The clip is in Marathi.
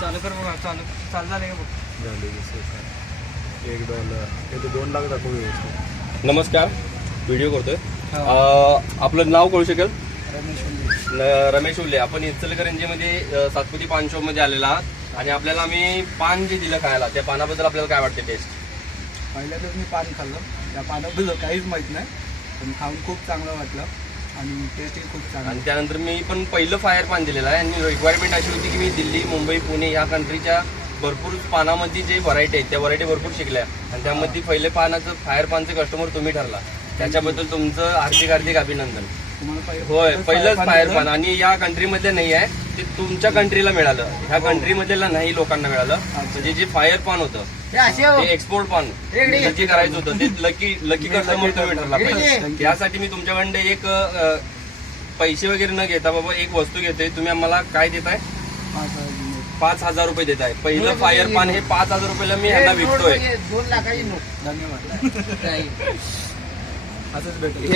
चालू कर बघा चालू चालू झालं का बघ. झाले एक डॉलर तर दोन लाख दाखवू व्यवस्थित. नमस्कार. व्हिडिओ करतोय. हा. अं, आपलं नाव कळू शकेल? रमेश उल्ले. न- रमेश उल्ले आपण इचलकरंजीमध्ये अं, सातपुती पान शॉपमध्ये आलेला आहात. आणि आपल्याला आम्ही पान जे दिलं खायला त्या पानाबद्दल आपल्याला काय वाटते टेस्ट पहिल्यांदाच मी पान खाल्लं. त्या पानाबद्दल काहीच माहीत नाही पण खाऊन खूप चांगलं वाटलं. आणि खूप चांगलं आणि त्यानंतर मी पण पहिलं फायर पान दिलेलं आहे. आणि रिक्वायरमेंट अशी होती की मी दिल्ली मुंबई पुणे या कंट्रीच्या भरपूर पानामध्ये जे व्हरायटी आहेत त्या व्हरायटी भरपूर शिकल्या. आणि त्यामध्ये पहिले पानाचं फायर पानचं कस्टमर तुम्ही ठरला. त्याच्याबद्दल तुमचं हार्दिक हार्दिक अभिनंदन. तुम्हाला होय पहिलंच फायर. पान आणि या कंट्रीमध्ये नाही आहे ते तुमच्या कंट्रीला मिळालं. ह्या कंट्रीमधल्या नाही लोकांना मिळालं. म्हणजे जे फायर पान होतं एक्सपोर्ट पान जे करायचं होतं. ते लकी लकी कस्टमर तुम्ही ठरला पाहिजे. त्यासाठी मी तुमच्याकडे एक पैसे वगैरे न घेता बाबा एक वस्तू घेतोय. तुम्ही आम्हाला काय देताय? हा, धन्यवाद. पाच हजार रुपये देताय. पहिलं फायर पान हे पाच हजार रुपयाला मी ह्यांना विकतोय. धन्यवाद. असंच भेटेल.